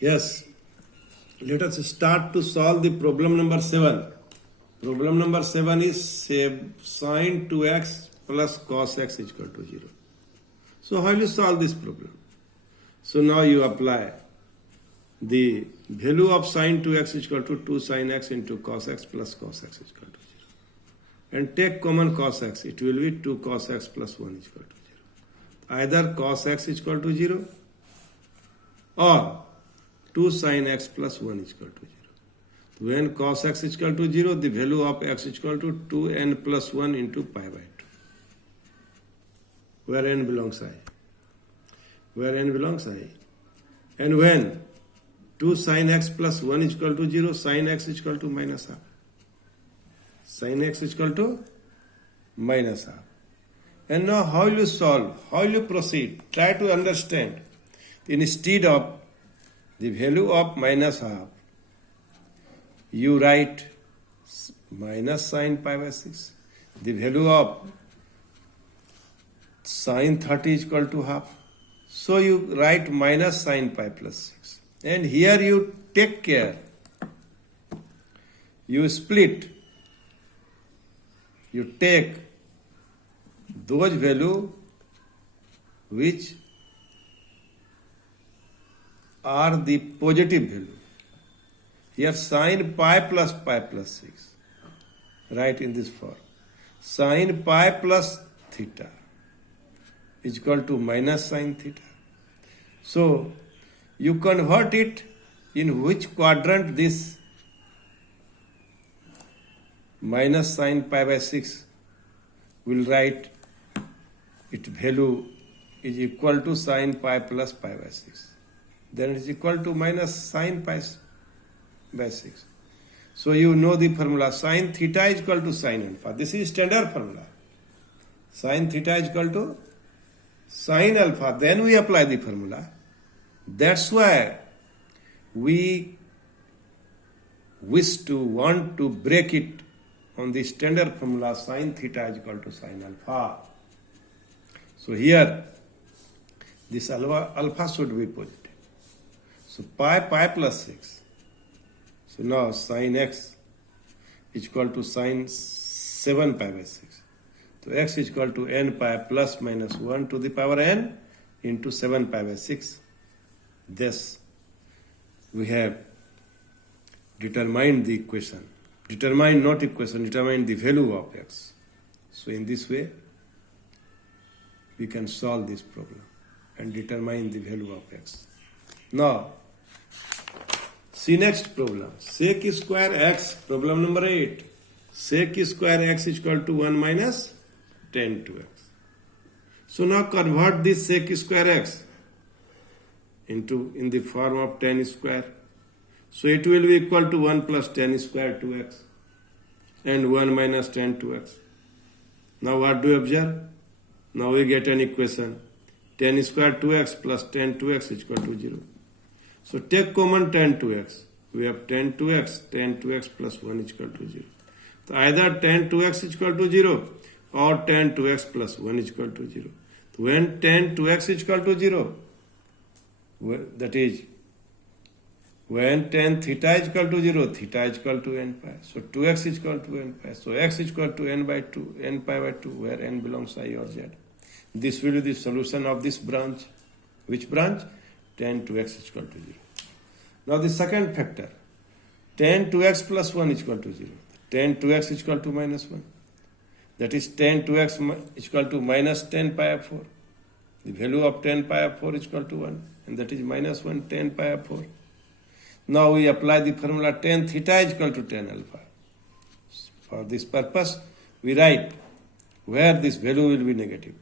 Yes. Let us start to solve the problem number 7. Problem number 7 is sine 2x plus cos x is equal to 0. So how will you solve this problem? So now you apply the value of sine 2x is equal to 2 sine x into cos x plus cos x is equal to 0. And take common cos x. It will be 2 cos x plus 1 is equal to 0. Either cos x is equal to 0 or 2 sine x plus 1 is equal to 0. When cos x is equal to 0, the value of x is equal to 2n plus 1 into pi by 2. Where n belongs I. Where n belongs I. And when 2 sine x plus 1 is equal to 0, sine x is equal to minus half. Sine x is equal to minus half. And now how will you solve? How will you proceed? Try to understand. Instead of the value of minus half, you write minus sine pi by 6. The value of sine 30 is equal to half. So you write minus sine pi plus 6. And here you take care. You split. You take those value which are the positive value. Here sine pi plus 6. Write in this form. Sine pi plus theta is equal to minus sine theta. So you convert it in which quadrant this minus sine pi by 6 will write its value is equal to sine pi plus pi by 6. Then it is equal to minus sine pi by 6. So you know the formula. Sine theta is equal to sine alpha. This is standard formula. Sine theta is equal to sine alpha. Then we apply the formula. That's why we want to break it on the standard formula. Sine theta is equal to sine alpha. So here this alpha should be positive. So pi plus 6. So now sine x is equal to sine 7 pi by 6. So x is equal to n pi plus minus 1 to the power n into 7 pi by 6. Thus, we have determined the equation. Determine not equation, determine the value of x. So in this way, we can solve this problem and determine the value of x. Now, see next problem. Sec square x, problem number 8. Sec square x is equal to 1 minus tan 2x. So now convert this sec square x in the form of tan square. So it will be equal to 1 plus tan square 2x and 1 minus tan 2x. Now what do you observe? Now we get an equation. Tan square 2x plus tan 2x is equal to 0. So take common tan 2x. We have tan 2x plus 1 is equal to 0. So either tan 2x is equal to 0 or tan 2x plus 1 is equal to 0. So when tan 2x is equal to 0, that is, when tan theta is equal to 0, theta is equal to n pi. So 2x is equal to n pi. So x is equal to n by 2, n pi by 2, where n belongs I or z. This will be the solution of this branch. Which branch? Tan 2x is equal to 0. Now the second factor. Tan 2x plus 1 is equal to 0. Tan 2x is equal to minus 1. That is tan 2x is equal to minus tan pi of 4. The value of tan pi of 4 is equal to 1. And that is minus 1 tan pi of 4. Now we apply the formula tan theta is equal to tan alpha. For this purpose, we write where this value will be negative.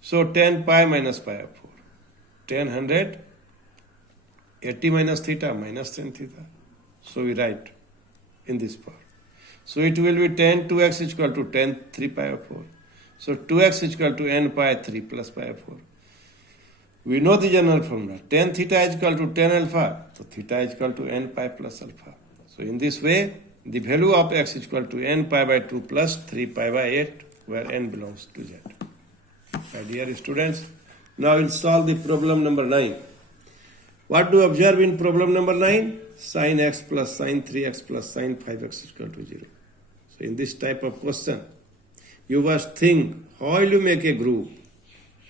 So tan pi minus pi of 4. Tan 100, 80 minus theta minus tan theta. So we write in this part. So it will be tan 2x is equal to tan 3 pi of 4. So 2x is equal to n pi 3 plus pi of 4. We know the general formula. Tan theta is equal to tan alpha. So theta is equal to n pi plus alpha. So in this way, the value of x is equal to n pi by 2 plus 3 pi by 8, where n belongs to z. My dear students, now we'll solve the problem number 9. What do you observe in problem number 9? Sin x plus sin 3x plus sin 5x is equal to 0. So in this type of question, you must think how will you make a group.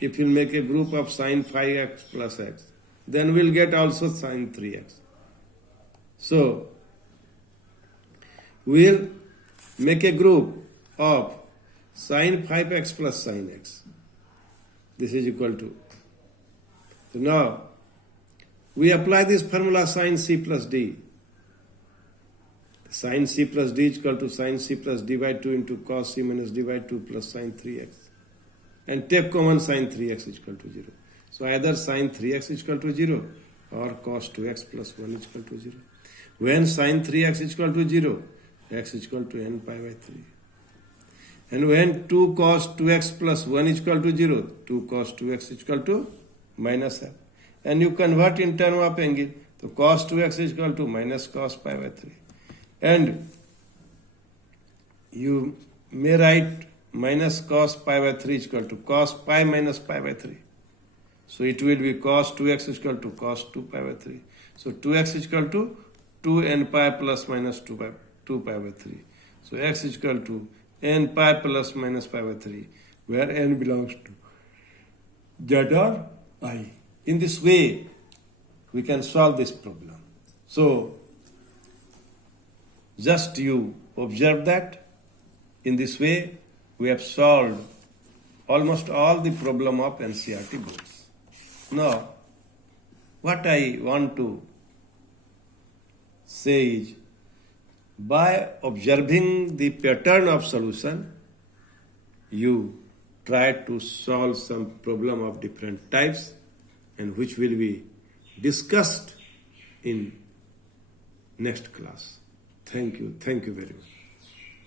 If you make a group of sin 5x plus x, then we'll get also sin 3x. So we'll make a group of sin 5x plus sin x. This is equal to. So now we apply this formula sin c plus d. Sin c plus d is equal to sin c plus d by 2 into cos c minus d by 2 plus sin 3x. And take common sin 3x is equal to 0. So either sin 3x is equal to 0 or cos 2x plus 1 is equal to 0. When sin 3x is equal to 0, x is equal to n pi by 3. And when 2 cos 2x plus 1 is equal to 0, 2 cos 2x is equal to minus f. And you convert in term of angle. So cos 2x is equal to minus cos pi by 3. And you may write minus cos pi by 3 is equal to cos pi minus pi by 3. So it will be cos 2x is equal to cos 2 pi by 3. So 2x is equal to 2n pi plus minus 2 pi by 3. So x is equal to n pi plus minus pi by 3, where n belongs to z or I. In this way, we can solve this problem. So, just you observe that. In this way, we have solved almost all the problem of NCERT books. Now, what I want to say is, by observing the pattern of solution, you try to solve some problem of different types, and which will be discussed in next class. Thank you very much.